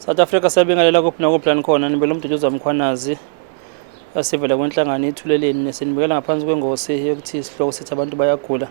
South Africa siyabingelela kuphi nakuphi khona nibele uMduduza Mkhwanazi asivela kwenhlangano ithuleleni nesinibikela ngaphansi kwengosi yokuthi isihloko sithi abantu bayagula.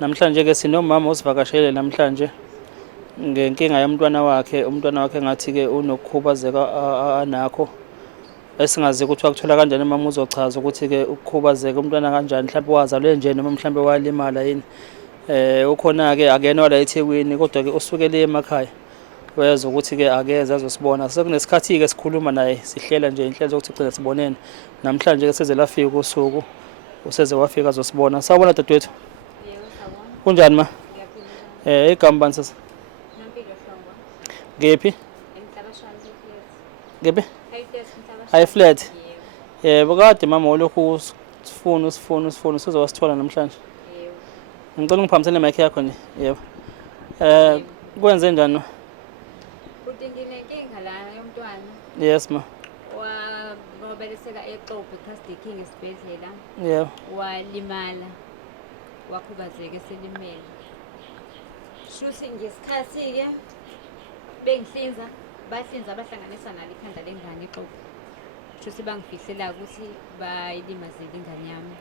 Namhlanje ke sinomama osivakashele namhlanje ngenkinga yomntwana wakhe. Umntwana wakhe ngathi ke unokukhubazeka anakho esingazi ukuthi wakuthola kanjani. Mama uzochaza ukuthi ke ukukhubazeka umntwana kanjani, mhlawumbe wazalwe nje noma mhlawumbe walimala yini. Ukhona ke akena wala eThekwini kodwa ke usukele emakhaya weza ukuthi ke akeze azosibona. Sekunesikhathi ke sikhuluma naye sihlela nje inhlelo zokuthi gcina sibonene. Namhlanje ke seze lafika usuku useze wafika azosibona. Sawubona dadewethu. Yebo, sawubona. Kunjani ma? Ngiyaphila. Igama bani sasa? Nampilo Hlongwa. Ngephi? Emhlabashane flat. Ngephi? Highflat Mhlabashane. High flat. Yebo. Yebo kade mama olokhu usifuna size wasithola namhlanje. Yebo. Ngicela ungiphamisele mic yakho nje. Yebo. Kwenze njani? Futhi nginenkinga la yomntwana. Yes ma. Wabeletheka eXobe Castle King esibhedlela. Yebo. Walimala. Wakhubazeka eselimele. Shuthi ngesikhathi ke bengihlinza bahlanganisa nalo ikhanda lengane eXobe. Shuthi bangifihlela ukuthi bayilimazile ingane yami.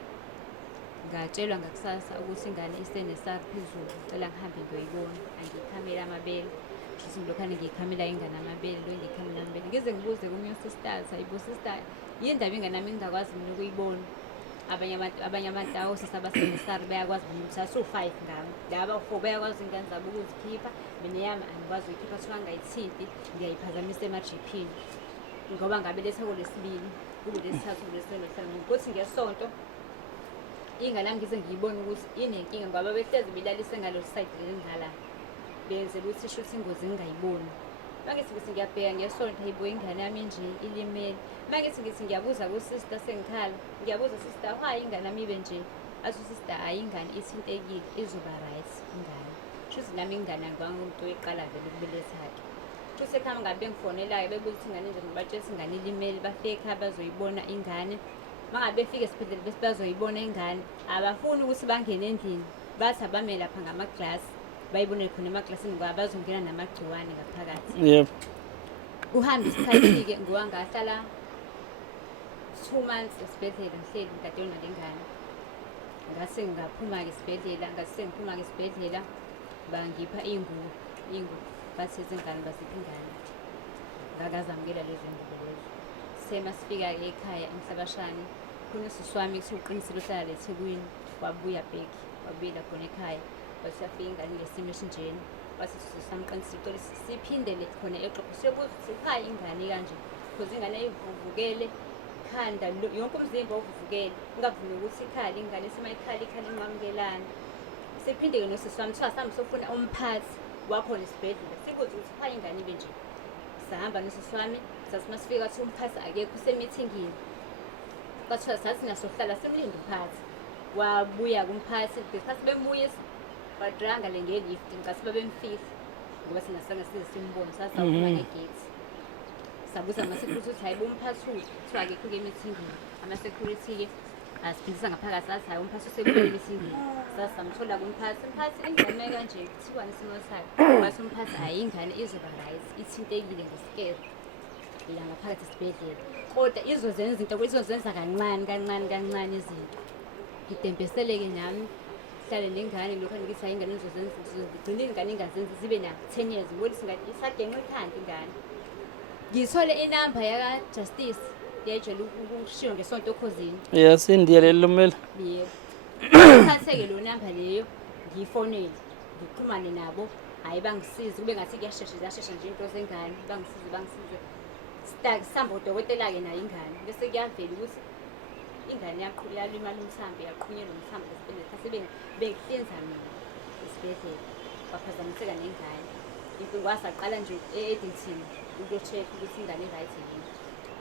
Ngatshelwa ngakusasa ukuthi ingane isenesar phezulu, cela ngihambe ngiyoyibona. Angiyikhamela amabele. Shuthi ngilokhane ngiyikhamela ingane amabele, lo ngiyikhamela amabele. Ngize ngibuze kumnye usisters, ayibo sister, yini ndaba ingane yami ngingakwazi mina ukuyibona. Abanye abantu osisi abasenesar bayakwazi mina sasu5 ngami. Laba 4 bayakwazi ingane zabo ukuzikhipha, mina yami angikwazi ukuyikhipha soka ngayithinti, ngiyayiphazamisa ema-GP. Ngoba ngabe letha kolesibili, kube lesithathu lesiselo hlanu. Ukuthi ngesonto ingane yami ngize ngiyibone ukuthi inenkinga ngoba behlezi bilalise ngalo side lengala. Benzela ukuthi shuthi ingozi ngingayiboni. Mangithi ngiyabheka ngesonto ayibo ingane yami nje ilimele. Mangithi ngiyabuza ku sister sengikhala. Ngiyabuza sister, "Why ingane yami ibe nje?" Athi sister, "Hayi ingane ithintekile, izoba right ingane." Shuthi nami ingane ngibanga umuntu oyiqala vele ukubeletha. Shuthi ekhaya ngabe ngifonela bebuza ukuthi ingane nje ngibatshela ingane ilimele, bafike ekhaya bazoyibona ingane. Mangabe befika esibhedlela bese bazoyibona ingane, abafuni ukuthi bangene endlini. Bathi abame lapha ngama-glass. Bayibonele khona emaglasini ngoba bazongena namagciwane ngaphakathi. Yebo. Uhambe isikhathi ke ngiwangahlala 2 months esibhedlela ngihleli ngikade nalengane. Ngase ngaphuma ke esibhedlela bangipha ingubo bathi izingane baziphi ingane. Ngakazamukela lezo ngubo lezo. Sema sifika ke ekhaya eMhlabashane khona usisi wami uqinisile uhlala eThekwini wabuya bheki wabuyela khona ekhaya. Wasafika ingane ngesimo esinjeni wathi sisamqinisile ukuthi siphindele khona eXobe siyobuza ukuthi hayi ingane kanje because ingane ivuvukele khanda yonke umzimba ovuvukele ungavumi ukuthi ikhali ingane semayikhala inqamukelana. Siphinde ke nosisi wami sami sofuna umphathi wakhona esibhedlela sibuze ukuthi hayi ingane ibe nje. Sahamba nosisi wami sathi masifika ukuthi umphathi akekho usemithingini. Kwathiwa sathi nasohlala simlinde umphathi. Wabuya kumphathi ngesikhathi bemuye badrang le ngelift ngicela babemfihla ngoba sina sanga simbone sasaphuma ngegate. Sabuza ama-security ukuthi hayi bomphathi kuthiwa akekho ke emithingini. Ama-security ke asiphindisa ngaphakathi sathi hayi umphathi usebuye emithingini. Sasamthola kumphathi, umphathi ingane kanje kuthiwa isimo sakhe. Wathi umphathi hayi ingane izoba right, ithintekile ngesikele la ngaphakathi esibhedlela. Kodwa izozenza kancane izinto. Ngidembesele-ke nami hlale nengane lokho ngithi hayi ingane izozenza igcine ingane ingazenzi zibe na 10 years ngoba singathi isagenqa ikhanda ingane. Ngithole inamba yaka Justice yejele ukushiyo ngesonto ekhosini. Yes, indiyelele lumela. Yebo. Thathe-ke lo namba leyo ngiyifonele ngiqhumane nabo hayi bangisize kube ngathi kuyashesha nje into zengane bangisize. Sihamba udokotela-ke nayo ingane bese kuyavela ukuthi ingane yalimala umthambo yaqhunyelwa umthambo esibhedlela kasi bekuhlinza mina esibhedlela baphazamiseka nengane. Inkinga wasaqala nje e-Edington uku-check ukuthi ingane i-right yini.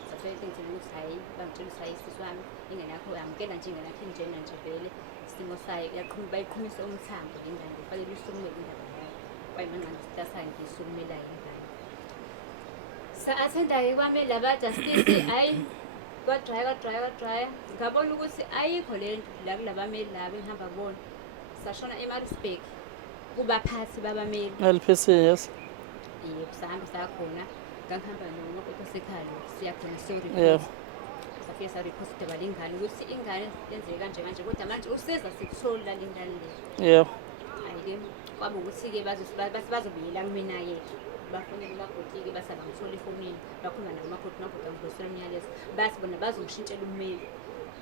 Sathola e-Edington ukuthi hayi bangitshela ukuthi hayi sisi wami ingane yakho yamukela nje ingane yakho injena nje vele isimo sayo bayiqhumisa umthambo ingane kufanele usukumele indaba yayo. Wayimanqane sitasayo ngiyisukumela ingane. Sa-athenda-ke kwami laba Justice hayi kwadraya ngabona ukuthi ayikho lento la kulabameli laba engihamba kubona. Sashona eMaritzburg kubaphathi babameli LPC yes. Yebo sahamba sakhona ngangihamba nomakoti wasekhaya siya khona Yeah. safike sariphosta balingane ukuthi ingane yenzeke kanje kanje kodwa manje usiza sikutholi la lingane le. Yeah. Hayi-ke kwaba ukuthi-ke bazobuyela kumina-ke bafonele umakoti-ke bathi abangitholi efonini bakhuluma nakumakoti angidosela umyalezo bathi bona bazongishintshela ummeli.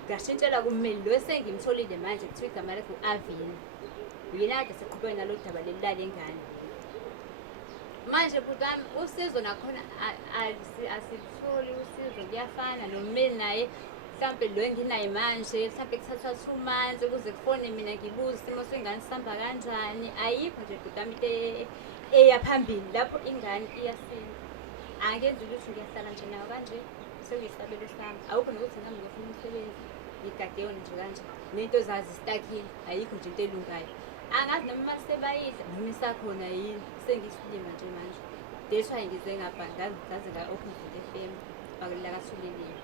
Ngashintshela kummeli lo esengimtholile manje kuthiwa igama lakhe u-Avini. Uyena kade seqhubeke nalo daba leli lale ngane. Manje butami usizo nakhona asitholi usizo kuyafana nommeli naye mhlampe lo enginaye manje mhlampe kuthatha 2 months ukuze kufone mina ngibuze isimo sengane sihamba kanjani. Ayikho nje butami into eya phambili lapho ingane iyasinda. Angenzi ukuthi ngiyahlala nje nayo kanje sekuyisabelo sami. Awukho nokuthi ngami ngifuna umsebenzi ngigadeyona nje kanje nento zazistakile ayikho nje into elungayo. Angazi noma sebayidla noma isakhona yini sengisilima nje manje. That's why ngize ngapha ngaze nga-open FM bakulela kaSuleleni.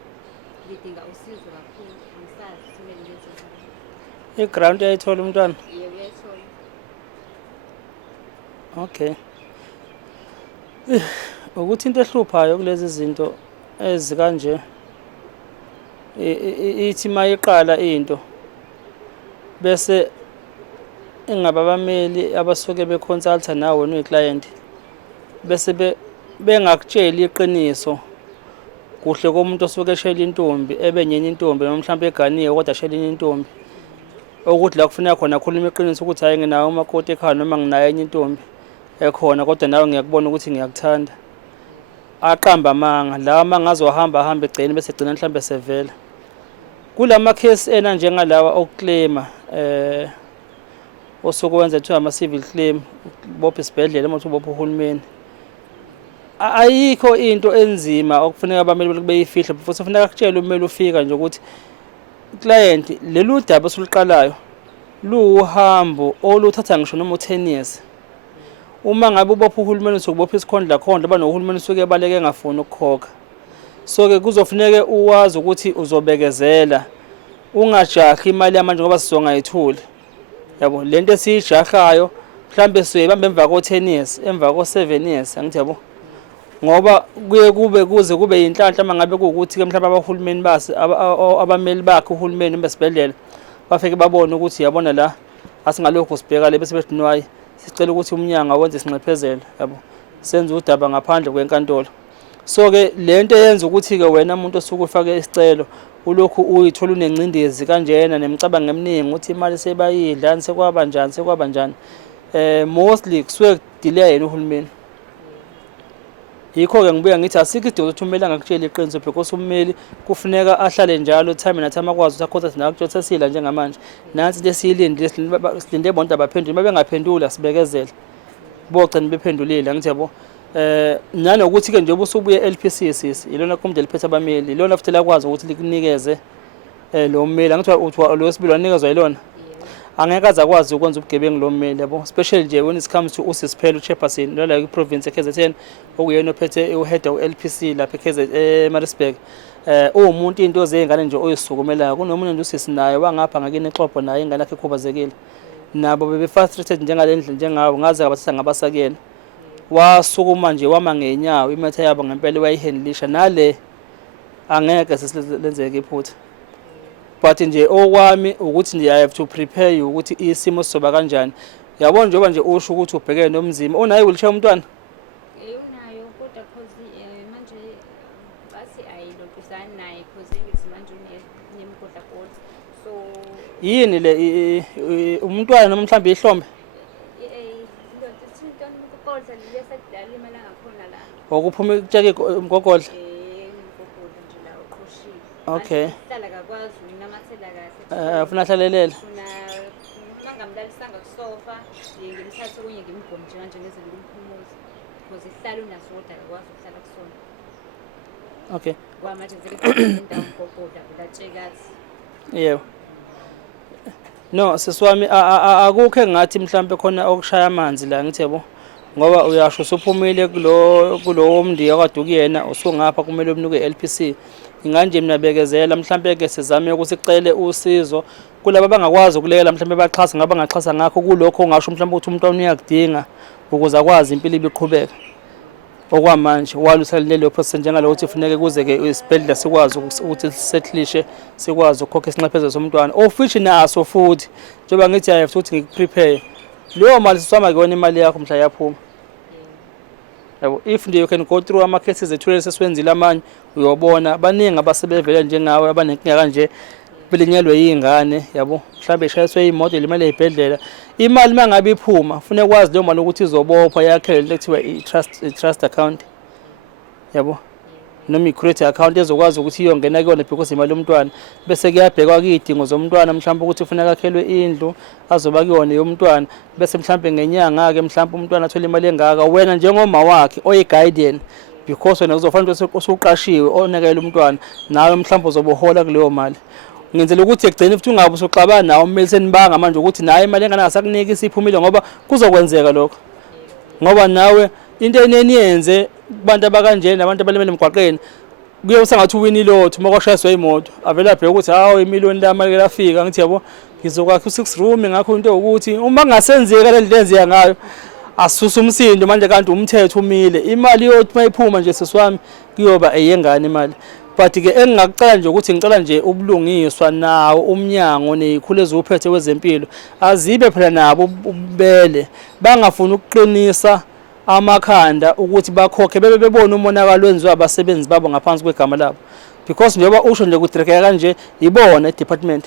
Ngidinga usizo kakhulu angisazi kumele ngenze njani. I-grant uyayithola umntwana? Yebo uyayithola. Okay. Ukuthi into ehluphayo kulezi zinto ezikanje ithi mayiqala into bese ingaba abameli abasuke beconsulta nawe wena uyiclient bese bengakutsheli iqiniso kuhle komuntu osuke eshela intombi ebenyenye intombi noma mhlawumbe eganiwe kodwa ashela enye intombi ukuthi la kufuneka khona akhuluma iqiniso ukuthi hayi nginawo umakoti ekhaya noma nginayo enye intombi ekhona kodwa nawe ngiyakubona ukuthi ngiyakuthanda aqamba amanga lawa amanga azohamba ahambe egcine bese egcina mhlawumbe sevela kulama case ena njengalawa okuclaima osokwenza kuthiwa ama-civil claim bopha isibhedlela emothi ubopha uhulumeni. Ayikho into enzima okufuneka abameli beyifihla futhi kufuneka kutshele ummeli ufika nje ukuthi client lelu daba osuliqalayo luhambo oluthatha ngisho noma 10 years. Uma ngabe ubopha uhulumeni usukubopha isikhondla khondla banohulumeni usuke ebaleke engafuni ukukhokha. So-ke kuzofuneka uwazi ukuthi uzobekezela ungajahi imali yamanje ngoba sizongayithuli. Yabo lento esijahayo mhlambe siyibamba emva ko10 years emva ko7 years angithi yabo ngoba kuye kube inhlanhla mangabe kuukuthi ke mhlawumbe abahulumeni basi abameli bakhe uhulumeni besibedlela bafike babone ukuthi yabona la asingalokho sibheka le bese bethi nwayi sicela ukuthi umnyanga wenze isinxephezelo yabo senze udaba ngaphandle kwenkantolo. So ke lento yenza ukuthi ke wena umuntu osuke ufake isicelo ulokhu uyithola unencindezi kanjena nemicabango eminingi ukuthi imali sebayidla sekwaba njani mostly kusuke delay yena uhulumeni. Yikho ke ngibuya ngithi asikho isidingo ukuthi ummeli angakutshela iqiniso because ummeli kufuneka ahlale njalo time nathama akwazi ukuthi akhotha nakutshela sesila njengamanje nansi lesiyilindi silinde bonke abaphenduli mabengaphendula asibekezele bogcina bephendulile angithi yabo nanokuthi ke njengoba usubuye LPC sisi ilona kumde liphethe abameli ilona futhi lakwazi ukuthi likunikeze lo mmeli angithi uthi lo sibili wanikezwa ilona angeke aze akwazi ukwenza ubugebengu lo mmeli yabo especially nje when it comes to usisiphelo chairperson lo la iprovince eKZN okuyena ophethe uhead LPC lapha eMaritzburg umuntu into zengane nje oyisukumelayo kunomunye nje usisinaye wangapha ngakini exobo naye ingane yakhe ekhubazekile nabo bebe frustrated njengalendlela njengawo ngaze abathatha ngabasakela wasukuma nje wama ngenyawo imetha yabo ngempela wayihandlisha nale angeke sesilenzeke iphutha. But nje okwami ukuthi nje I have to prepare you ukuthi isimo sizoba kanjani. Yabona njengoba nje usho ukuthi ubhekene nomzima unayo wheelchair umntwana? Unayo kodwa cause manje bathi ayilontisani naye cause ngithi manje unemgodla gold. So yini le umntwana noma mhlawumbe ihlombe? Ngogodla lesadala imali ngakhona la. Okuphuma ukutsheke ngogodla? Ngogodla nje la uqhoshile. Okay. Hlala akakwazi ukunamathela kahle. Ufuna hlalelele. Mangamlalisanga kusofa ngimthathe kunye ngimgome nje kanje ngeze ngimphumuze because ihlala unaso kodwa akakwazi ukuhlala kusona. Okay. Kwamanje indawo ngogodla kulatshekathi. Yebo. No seswami akukho engathi mhlambe khona okushaya amanzi la ngithi yabo ngoba uyasho usuphumile kulo mndi akade ukuyena usungapha kumele umnuke LPC inganje mina bekezela mhlambe ke sizame ukuthi sicele usizo kulabo abangakwazi ukulekelela mhlambe baxhasa ngaba ngaxhasa ngakho kulokho ongasho mhlambe ukuthi umuntu uyakudinga ukuze akwazi impilo ibiqhubeka okwamanje walusalile leyo process njengalo ukuthi kufuneke kuze-ke isibhedlela sikwazi ukuthi sisethilishe sikwazi ukukhokha isinxephezelo somntwana of which naso futhi njengoba ngithi I have to ukuthi ngikuprepare leyo mali siswama kuyona imali yakho mhla yaphuma. Yabo, if nje you can go through ama-cases ethulele sesiwenzile amanye uyobona baningi abasebevele njengawe abanenkinga kanje belinyelwe yingane yabo, mhlawumbe ishayiswe imoto ilimele ey'bhedlela. Imali uma ngabe iphuma funeka kwazi leyo mali ukuthi izobopha yakhele into ekuthiwa i-trust account yabo, noma i-credit account ezokwazi ukuthi iyongena kuyona because imali yomntwana bese kuyabhekwa kuy'dingo zomntwana, mhlawumbe ukuthi kufuneka akhelwe indlu azoba kuyona yomntwana, bese mhlawumbe ngenyanga-ke mhlawumbe umntwana athole imali engaka. Wena njengoma wakhe oyi-guardian because wena uzofanele ukuthi usuqashiwe onakekela umntwana, nawe mhlawumbe uzobe uhola kuleyo mali. Ngenzela ukuthi ekugcine futhi ungabe usuxabana nawo ummeli senibanga manje ukuthi naye imali engane akasakunika isiphumile, ngoba kuzokwenzeka lokho. Ngoba nawe into eneniyenze kubantu abakanjena nabantu abalimele emgwaqeni kuye usangathi uwini ilotho uma kwashayiswa imoto avele abheke ukuthi hawu imiliyoni lamali lafika, ngithi yabo ngizokwakha u6 room ngakho into ukuthi uma kungasenzeka le ndlela enziya ngayo asisusa umsindo manje kanti umthetho umile. Imali yothi mayiphuma nje sesiwami kuyoba eyengane imali. But-ke engingakucala nje ukuthi ngicela nje ubulungiswa nawo umnyango nezikhulu ezuphethe kwezempilo azibe phela nabo ububele, bangafuni ukuqinisa amakhanda ukuthi bakhokhe bebe bebona umonakalo wenziwa abasebenzi babo ngaphansi kwegama labo, because njengoba usho nje kudirekeka kanje ibona i-department,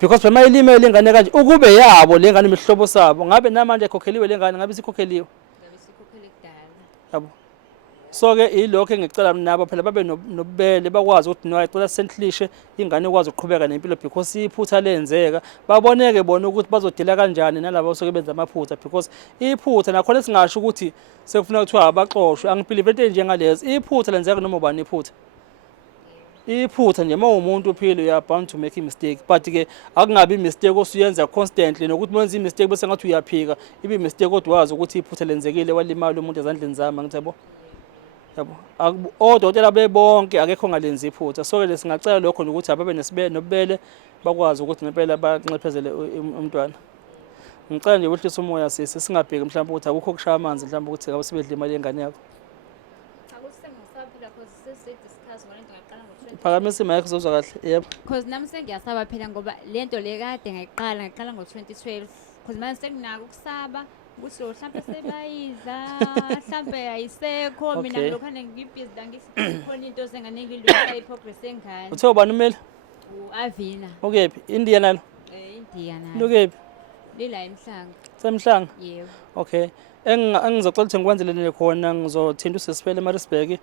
because phela mayilimele ingane kanje ukube yabo le ngane imihlobo sabo ngabe namanje ekhokheliwe le ngane ngabe sikhokheliwe yabo. So-ke ilokho engicela nabo phela babe nobubele bakwazi ukuthi ngicela sentlishe ingane ikwazi ukuqhubeka nempilo because iphutha lenzeka baboneke bona ukuthi bazodila kanjani nalabo osuke benza amaphutha, because iphutha nakhona singasho ukuthi sekufuna kuthiwa abaxoshwe. Angibhilive into enjengalezi, iphutha lenzeka noma ubani iphutha. Iphutha nje uma umuntu uphile you are bound to make a mistake, but-ke akungabi mistake osuyenza constantly nokuthi wenza imistake bese ngathi uyaphika ibe mistake kodwa wazi ukuthi iphutha lenzekile walimala umuntu ezandleni zami, ngithi yabo. Odokotela bebonke akekho ongalenzi iphutha. So-ke singacela lokho ukuthi ababe nobubele bakwazi ukuthi ngempela banxephezele umntwana. Ngicela nje wehlisa umoya sisi, singabheki mhlawumbe ukuthi akukho kushaya amanzi mhlawumbe ukuthi akasibedle imali yengane yakho. Phakamisa imayikhi uzozwa kahle. Yebo. Because nami sengiyasaba phela ngoba lento le kade ngayiqala ngo-2012 because manje senginako ukusaba ukuthi lo mhlawumbe sebayiza mhlawumbe ayisekho mina ngilokhane ngibhizi la ngithi khona into senganike ilwisa i-progress engane. Uthe ubani umeli? U-Avina. Ukephi? India nalo? India nalo. Ukephi? Lila eMhlanga. Semhlanga? Yebo. Okay. Engizocela ukuthi ngikwenzele khona ngizothinta uSisipele eMaritzburg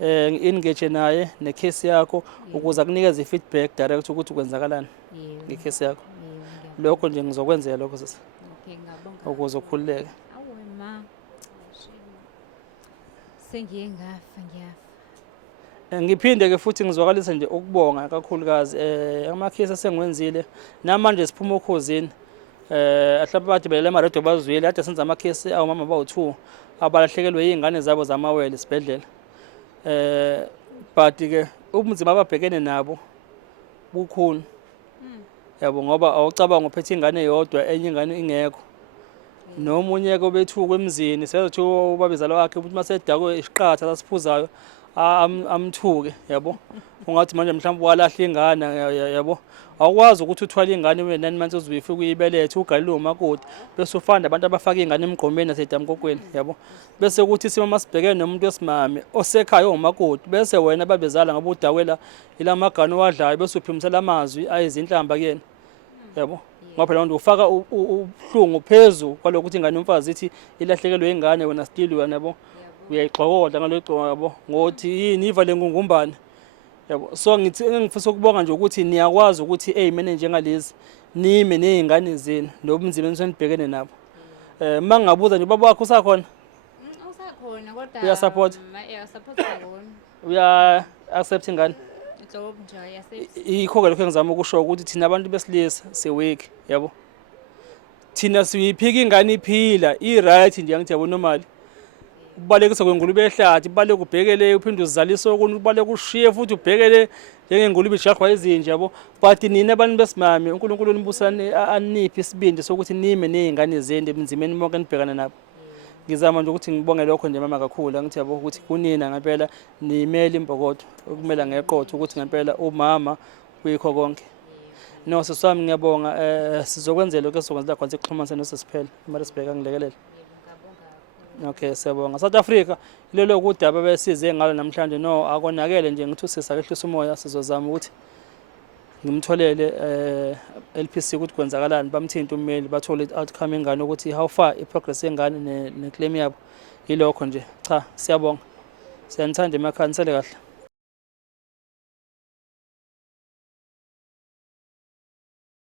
engage naye necase yakho ukuze akunikeze i-feedback direct ukuthi kwenzakalani ngecase yakho. Lokho nje ngizokwenzela lokho sisi. Okay, ngiyabonga. Ukuze ukhululeke. Awu ma. Sengiye ngafa. Ngiphinde-ke futhi ngizwakalisa nje ukubonga kakhulukazi ama-case asengiwenzile namanje siphuma okhozini mhlawumbe badibelele emaredio bazwile kade senza ama-case awumama abawu-2 abalahlekelwe iy'ngane zabo zamawele esibhedlela. But-ke ubunzima ababhekene nabo bukhulu yabo, ngoba awucabanga uphethe ingane eyodwa enye ingane ingekho nomunye-ke obethuka emzini sezothi ubabezala wakhe ukuthi masedakwe isiqatha sasiphuzayo amthuke yabo. Ungathi manje mhlawumbe walahla ingane yabo, awukwazi ukuthi uthwale ingane we9 months uzuyifika uyibelethe ugalile umakoti bese ufanda abantu abafaka ingane emgqomeni nasedamkokweni yabo, bese ukuthi isimo masibhekene nomuntu wesimame osekhaya umakoti bese wena babezala ngabe udakwela ilamagane owadlayo bese uphimisela amazwi ayizinhlamba kuyena yabo. Ngoba phela nje ufaka ubuhlungu phezu kwalokho ukuthi ingane yomfazi ithi ilahlekelwe ingane wena still wena yabo uyayixokoda ngaloqo yabo ngothi yini iva lengungumbane yabo. So ngithi engifisa ukubonga nje ukuthi niyakwazi ukuthi mina njengalezi nime nezingane zenu nobunzima enibhekene nabo. Mangabuza nje ubaba wakho usakhona? Usakhona kodwa uyasupport? Uyasupport kakhulu. Uya accept ingane? Inhlobo nje yasethi. Yikho lokho engizama ukusho ukuthi thina abantu besilisa siweak yabo. Thina siyiphika ingane iphila i-right nje angithi yabo normal. Ubalekisa kwengulube ehlathi ubaleka ubhekele uphinde uzalise okunye ubaleka ushiye futhi ubhekele njengengulube ijahwa izinje yabo. But nina abantu besimame uNkulunkulu unibusane aniphi isibindi sokuthi nime nezingane zenu emzimeni bonke nibhekana nabo ngizama nje ukuthi ngibonge lokho nje mama kakhulu, angithi yabo ukuthi kunina ngempela nimele imbokodo okumela ngeqotho ukuthi ngempela umama kuyikho konke. No sisi wami ngiyabonga, sizokwenzela lokho esizokwenzela khona sikuxhumanise nosisiphele uMarisburg angilekelele. Okay, siyabonga. South Africa ilelo kudaba besize ngalo namhlanje, no akonakele nje ngithi usisa kehlisa umoya, sizozama ukuthi ngimtholele LPC ukuthi kwenzakalani, bamthinta ummeli bathole i-outcome engane ukuthi how far i-progress yengane ne-claim yabo. Yilokho nje, cha siyabonga, siyanithanda emakhaya, nisale kahle.